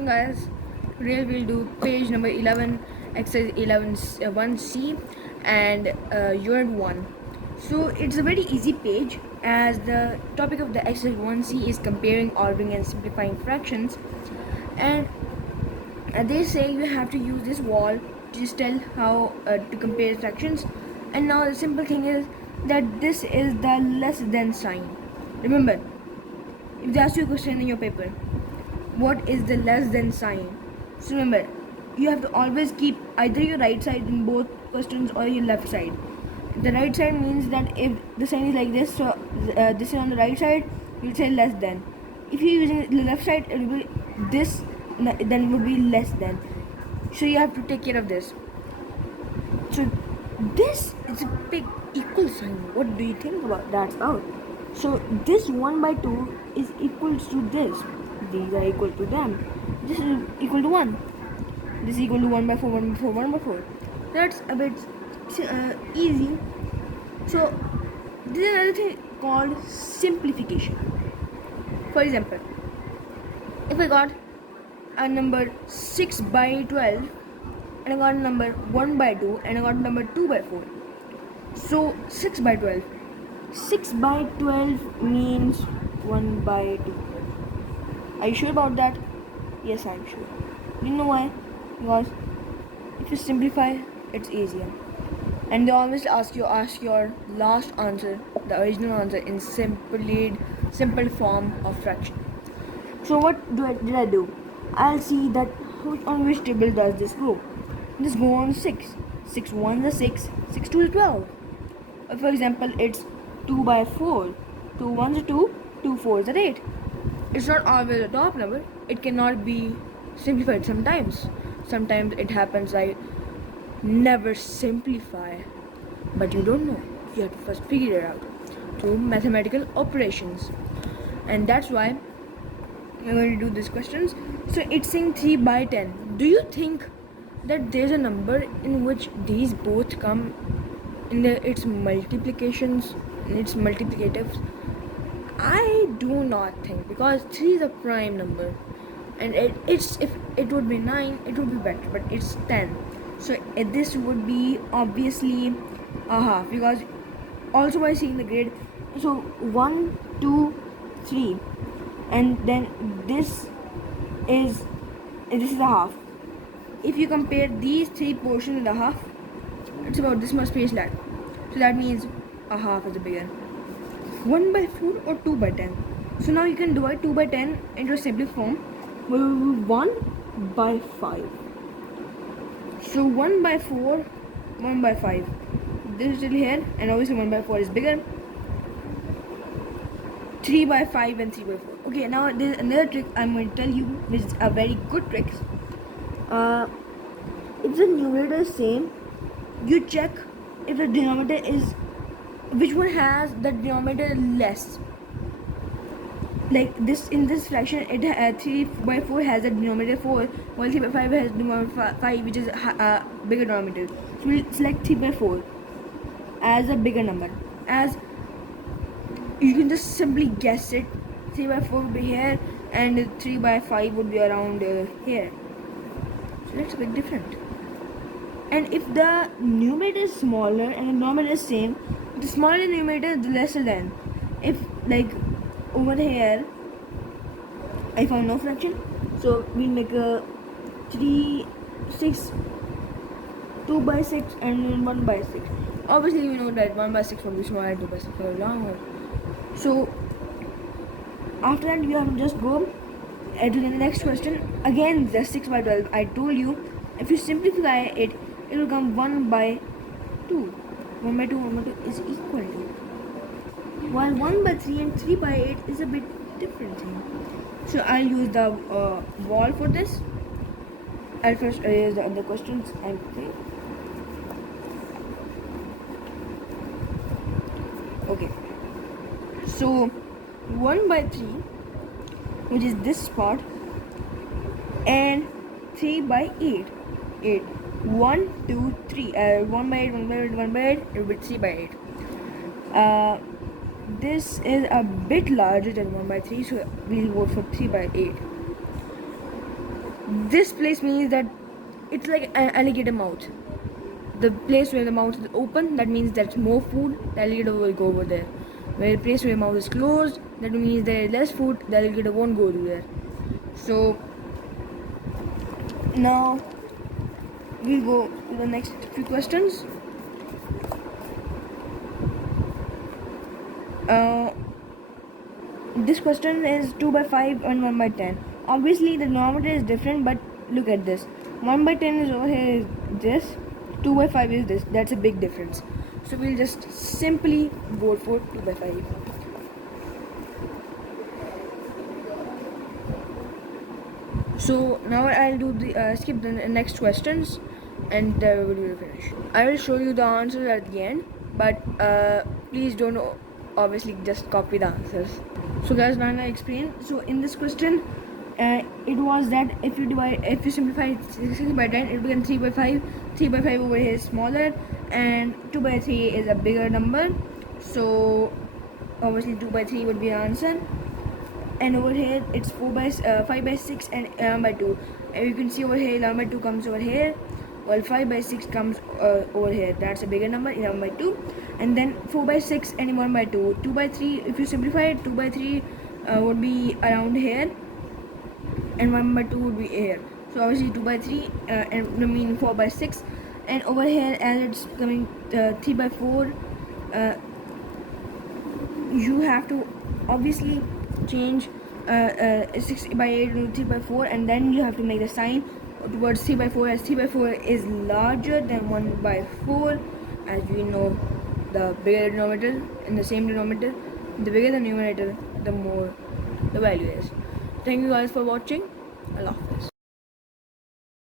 morning, guys. Today we'll do page number 11, exercise 11 1C, and unit 1. So it's a very easy page, as the topic of the exercise 1C is comparing, ordering, and simplifying fractions. And they say you have to use this wall to just tell how to compare fractions. And now the simple thing is that this is the less than sign. Remember, if they ask you a question in your paper, what is the less than sign? So remember, you have to always keep either your right side in both questions or your left side. The right side means that if the sign is like this, so this is on the right side, you'll say less than. If you're using the left side, it will be this, then it will be less than. So you have to take care of this. So this is a big equal sign. What do you think about that about? So this 1 by 2 is equal to this. These are equal to them. This is equal to 1. This is equal to 1 by 4, 1 by 4, 1 by 4. That's a bit easy. So this is another thing called simplification. For example, if I got a number 6 by 12 and I got a number 1 by 2 and I got a number 2 by 4. So 6 by 12. 6 by 12 means 1 by 2. Are you sure about that? Yes, I'm sure. You know why? Because if you simplify, it's easier. And they always ask your last answer, the original answer, in simple form of fraction. So what did I do? I'll see that on which table does this go. This go on 6. 6 1 is 6, 6 2 is 12. For example, it's 2 by 4. 2 1 is 2, 2 4 is 8. It's not always a top number. It cannot be simplified sometimes. Sometimes it happens like never simplify. But you don't know. You have to first figure it out through mathematical operations. And that's why we're going to do these questions. So it's saying 3 by 10. Do you think that there's a number in which these both come in its multiplications, in its multiplicatives? I do not think, because 3 is a prime number, and it's if it would be 9, it would be better, but it's 10. So this would be obviously a half, because also by seeing the grade, so 1 2 3, and then this is a half. If you compare these 3 portions in the half, it's about this much space left. So that means a half is a bigger. 1 by 4 or 2 by 10. So now you can divide 2 by 10 into a simple form. 1 by 5. So 1 by 4, 1 by 5. This is still here, and obviously 1 by 4 is bigger. 3 by 5 and 3 by 4. Okay, now there's another trick I'm going to tell you, which is a very good trick. If the numerator is same, you check if the denominator is, which one has the denominator less. Like this, in this fraction, 3 by 4 has a denominator 4, while 3 by 5 has denominator 5, which is a bigger denominator. So we'll select 3 by 4 as a bigger number, as you can just simply guess it. 3 by 4 would be here, and 3 by 5 would be around here. So that's a bit different. And if the numerator is smaller and the denominator is same, the smaller the numerator, the lesser than. If like over here, I found no fraction, so we'll make a 3 6 2 by 6 and 1 by 6. Obviously you know that 1 by 6 will be smaller, 2 by 6 will be longer. So after that you have to just go to the next question. Again, the 6 by 12. I told you, if you simplify it, it will come 1 by 2. 1 by 2, 1 by 2 is equal to. While 1 by 3 and 3 by 8 is a bit different thing. So I'll use the wall for this. I'll first erase the other questions and play. Okay. So 1 by 3, which is this part, and 3 by 8. 8. 1 2 3. 1 by 8, 1 by 8, 1 by 8, it will be 3 by 8. This is a bit larger than 1 by 3, so we'll vote for 3 by 8. This place means that it's like an alligator mouth. The place where the mouth is open, that means there's more food, the alligator will go over there. Where the place where the mouth is closed, that means there is less food, the alligator won't go to there. So now we'll go to the next few questions. This question is 2 by 5 and 1 by 10. Obviously the denominator is different, but look at this. 1 by 10 is over here is this, 2 by 5 is this. That's a big difference. So we'll just simply vote for 2 by 5. So now I'll do the skip the next questions, and the video will finish. I will show you the answers at the end, but please don't obviously just copy the answers. So guys, now I explain. So in this question, it was that if you simplify 6 by 10, it becomes 3 by 5. 3 by 5 over here is smaller, and 2 by 3 is a bigger number. So obviously 2 by 3 would be the answer. And over here it's 5 by 6 and 11 by 2. And you can see over here 11 by 2 comes over here, while 5 by 6 comes over here. That's a bigger number, 11 by 2. And then 4 by 6 and 1 by 2. 2 by 3, if you simplify it, 2 by 3 would be around here, and 1 by 2 would be here. So obviously 2 by 3 and I mean 4 by 6. And over here, as it's coming 3 by 4, you have to obviously change 6 by 8 to 3 by 4, and then you have to make the sign towards 3 by 4, as 3 by 4 is larger than 1 by 4. As we know, the bigger the denominator in the same denominator, the bigger the numerator, the more the value is. Thank you guys for watching. Allah Hafiz.